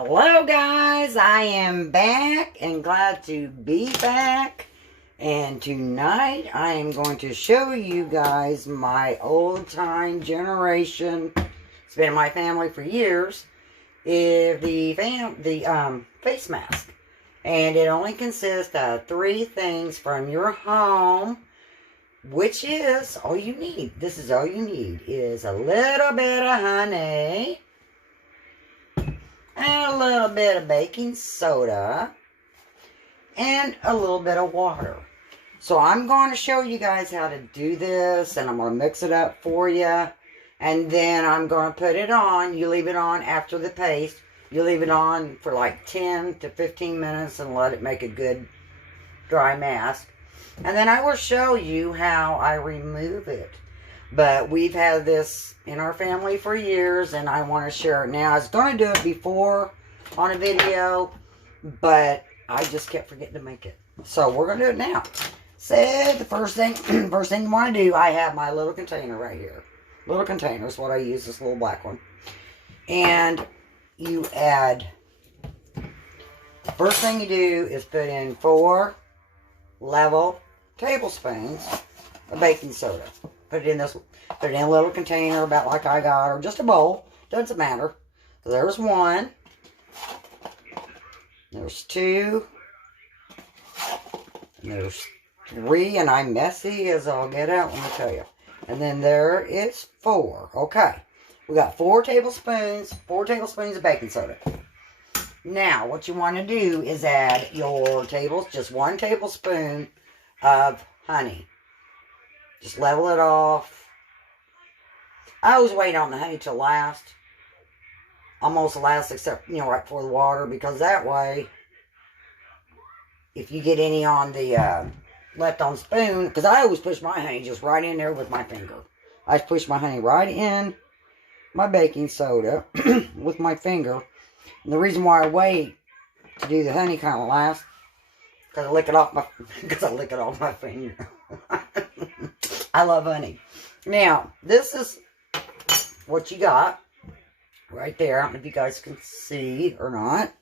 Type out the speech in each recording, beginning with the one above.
Hello guys, I am back and glad to be back. And tonight I am going to show you guys my old time generation. It's been in my family for years. Is the face mask. And it only consists of 3 things from your home, which is all you need. This is all you need is a little bit of honey. And a little bit of baking soda. And a little bit of water. So I'm going to show you guys how to do this. And I'm going to mix it up for you. And then I'm going to put it on. You leave it on after the paste. You leave it on for like 10 to 15 minutes. And let it make a good dry mask. And then I will show you how I remove it. But we've had this in our family for years, and I want to share it now. I was going to do it before on a video, but I just kept forgetting to make it. So we're going to do it now. So the first thing you want to do, I have my little container right here. Little container is what I use, this little black one. And you add, first thing you do is put in 4 level tablespoons of baking soda. Put it in a little container about like I got, or just a bowl. Doesn't matter. So there's 1. There's 2. And there's 3, and I'm messy as I'll get out, let me tell you. And then there is 4. Okay. We got 4 tablespoons of baking soda. Now, what you want to do is add your just 1 tablespoon of honey. Just level it off. I always wait on the honey till last. Almost last, except, right before the water. Because that way, if you get any on the left on spoon, because I always push my honey just right in there with my finger. I push my honey right in my baking soda with my finger. And the reason why I wait to do the honey kind of last, because I lick it off my finger. I love honey. Now, this is what you got right there. I don't know if you guys can see or not.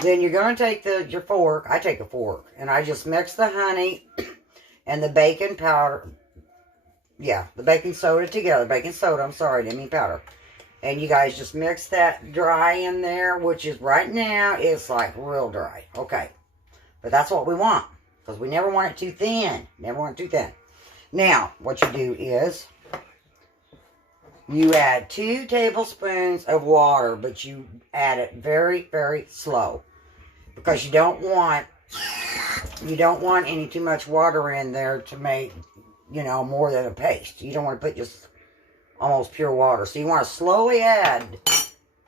Then you're going to take your fork. I take a fork. And I just mix the honey and the baking powder. Yeah, the baking soda together. Baking soda, I'm sorry, I didn't mean powder. And you guys just mix that dry in there, which is right now, it's like real dry. Okay. But that's what we want. Because we never want it too thin. Never want it too thin. Now, what you do is, you add 2 tablespoons of water, but you add it very, very slow. Because you don't want any too much water in there to make, more than a paste. You don't want to put just almost pure water. So you want to slowly add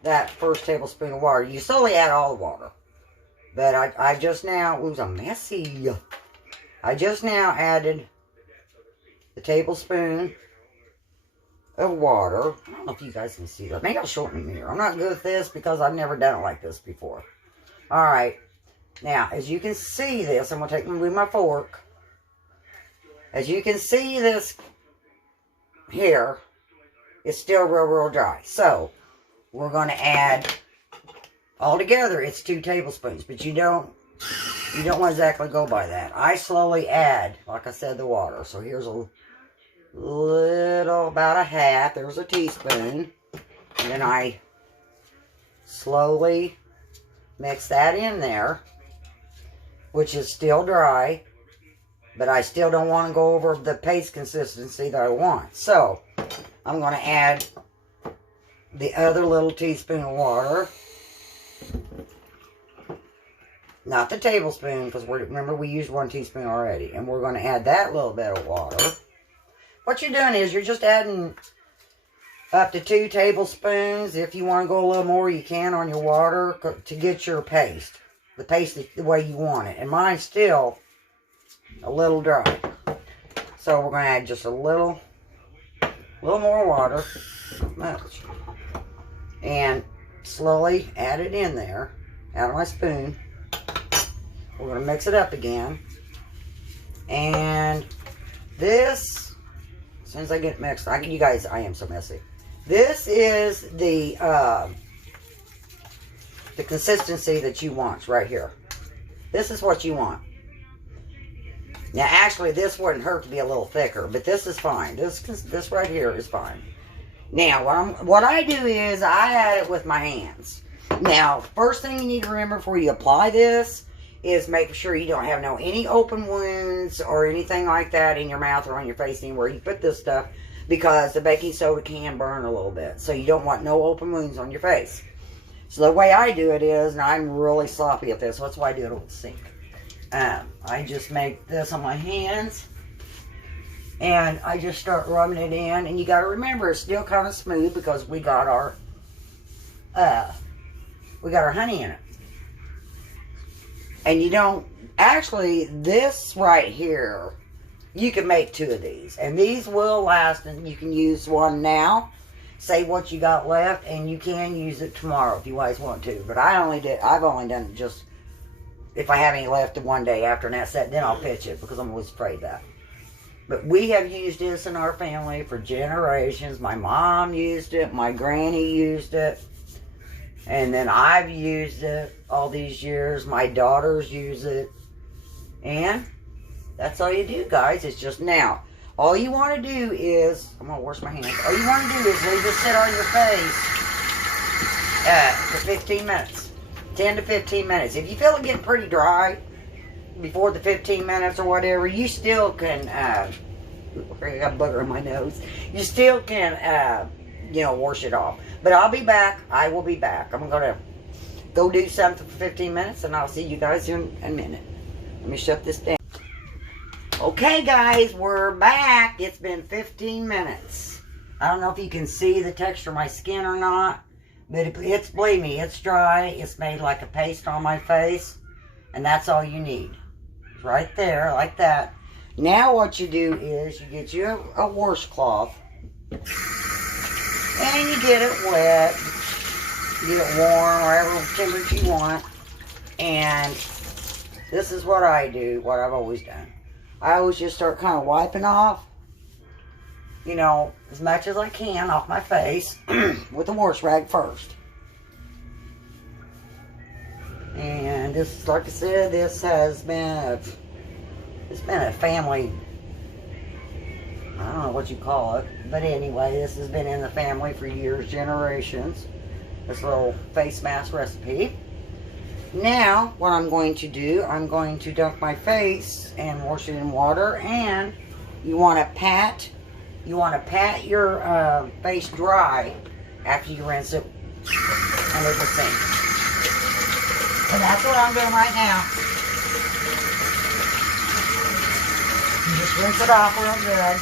that first tablespoon of water. You slowly add all the water. But I just now, it was a messy. I just now added the tablespoon of water. I don't know if you guys can see that. Maybe I'll shorten it here. I'm not good at this because I've never done it like this before. Alright. Now, as you can see this, I'm going to take with my fork. As you can see this here, it's still real, real dry. So, we're going to add, altogether, it's 2 tablespoons. But you don't want to exactly go by that. I slowly add, like I said, the water. So here's a little, about a half. There's a teaspoon. And then I slowly mix that in there, which is still dry. But I still don't want to go over the paste consistency that I want. So, I'm going to add the other little teaspoon of water. Not the tablespoon, because remember we used 1 teaspoon already. And we're going to add that little bit of water. What you're doing is you're just adding up to 2 tablespoons. If you want to go a little more, you can on your water to get your paste. The paste the way you want it. And mine's still a little dry. So we're going to add just a little more water. Not much. And slowly add it in there. Out of my spoon. We're going to mix it up again. And this, as soon as I get it mixed, you guys, I am so messy. This is the the consistency that you want right here. This is what you want. Now, actually, this wouldn't hurt to be a little thicker, but this is fine. This right here is fine. Now, what I do is I add it with my hands. Now, first thing you need to remember before you apply this is make sure you don't have any open wounds or anything like that in your mouth or on your face anywhere you put this stuff, because the baking soda can burn a little bit. So you don't want no open wounds on your face. So the way I do it is, and I'm really sloppy at this, that's why I do it with the sink. I just make this on my hands, and I just start rubbing it in. And you got to remember, it's still kind of smooth because we got our honey in it. And you don't, actually, this right here, you can make 2 of these, and these will last, and you can use one now, save what you got left, and you can use it tomorrow if you guys want to. But I've only done it just if I have any left of one day after, and that's that, then I'll pitch it because I'm always afraid of that. But we have used this in our family for generations. My mom used it, my granny used it, and then I've used it all these years. My daughters use it, and that's all you do, guys. It's just now. All you want to do is, I'm going to wash my hands. All you want to do is leave it sit on your face for 15 minutes. 10 to 15 minutes. If you feel it getting pretty dry before the 15 minutes or whatever, you still can, I got booger in my nose. You still can, wash it off. But I'll be back. I will be back. I'm going to go do something for 15 minutes, and I'll see you guys in a minute. Let me shut this down. Okay, guys, we're back. It's been 15 minutes. I don't know if you can see the texture of my skin or not, but believe me, it's dry. It's made like a paste on my face, and that's all you need. It's right there, like that. Now what you do is you get you a washcloth, and you get it wet, you get it warm, wherever temperature you want, and this is what I do, what I've always done. I always just start kind of wiping off, as much as I can off my face with a wash rag first. And this, like I said, this has been it's been a family, I don't know what you call it, but anyway, this has been in the family for years, generations. This little face mask recipe. Now, what I'm going to do, I'm going to dunk my face and wash it in water, and you want to pat your face dry after you rinse it under the sink. And that's what I'm doing right now. You just rinse it off real good,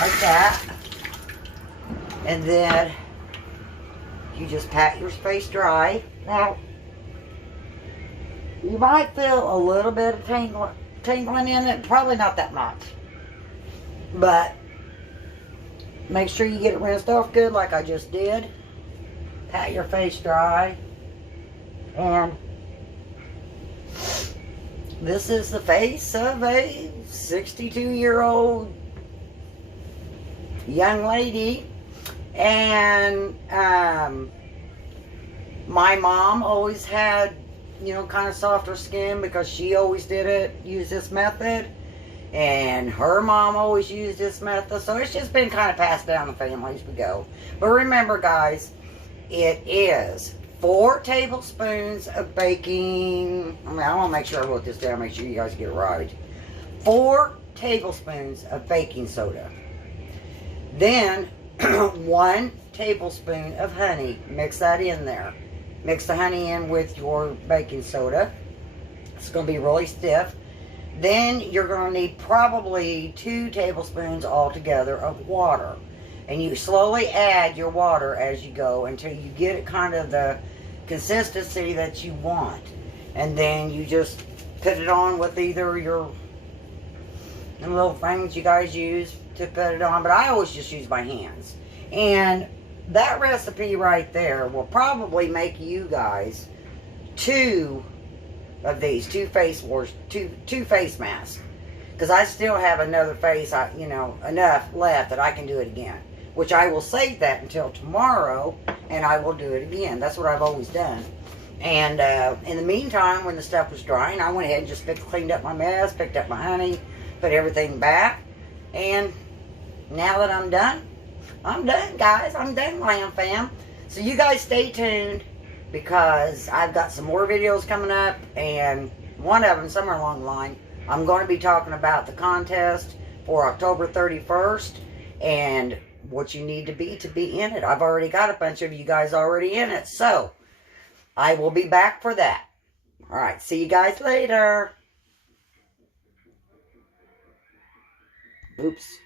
like that, and then you just pat your face dry. Now, you might feel a little bit of tingling in it, probably not that much, but make sure you get it rinsed off good like I just did. Pat your face dry, and this is the face of a 62-year-old young lady. And my mom always had, kind of softer skin because she always use this method. And her mom always used this method. So it's just been kind of passed down the family as we go. But remember, guys, it is 4 tablespoons of baking. I want to make sure I wrote this down, make sure you guys get it right. 4 tablespoons of baking soda. Then 1 tablespoon of honey. Mix that in there. Mix the honey in with your baking soda. It's going to be really stiff. Then you're going to need probably 2 tablespoons altogether of water. And you slowly add your water as you go until you get it kind of the consistency that you want. And then you just put it on with either your little things you guys use to put it on. But I always just use my hands. And that recipe right there will probably make you guys 2 of these, 2 face masks. Because I still have another face, enough left that I can do it again. Which I will save that until tomorrow, and I will do it again. That's what I've always done. And in the meantime, when the stuff was drying, I went ahead and just cleaned up my mess, picked up my honey, put everything back. And now that I'm done, guys. I'm done, Glam Fam. So you guys stay tuned, because I've got some more videos coming up, and one of them, somewhere along the line, I'm going to be talking about the contest for October 31st, and what you need to be in it. I've already got a bunch of you guys already in it, so I will be back for that. Alright, see you guys later. Oops.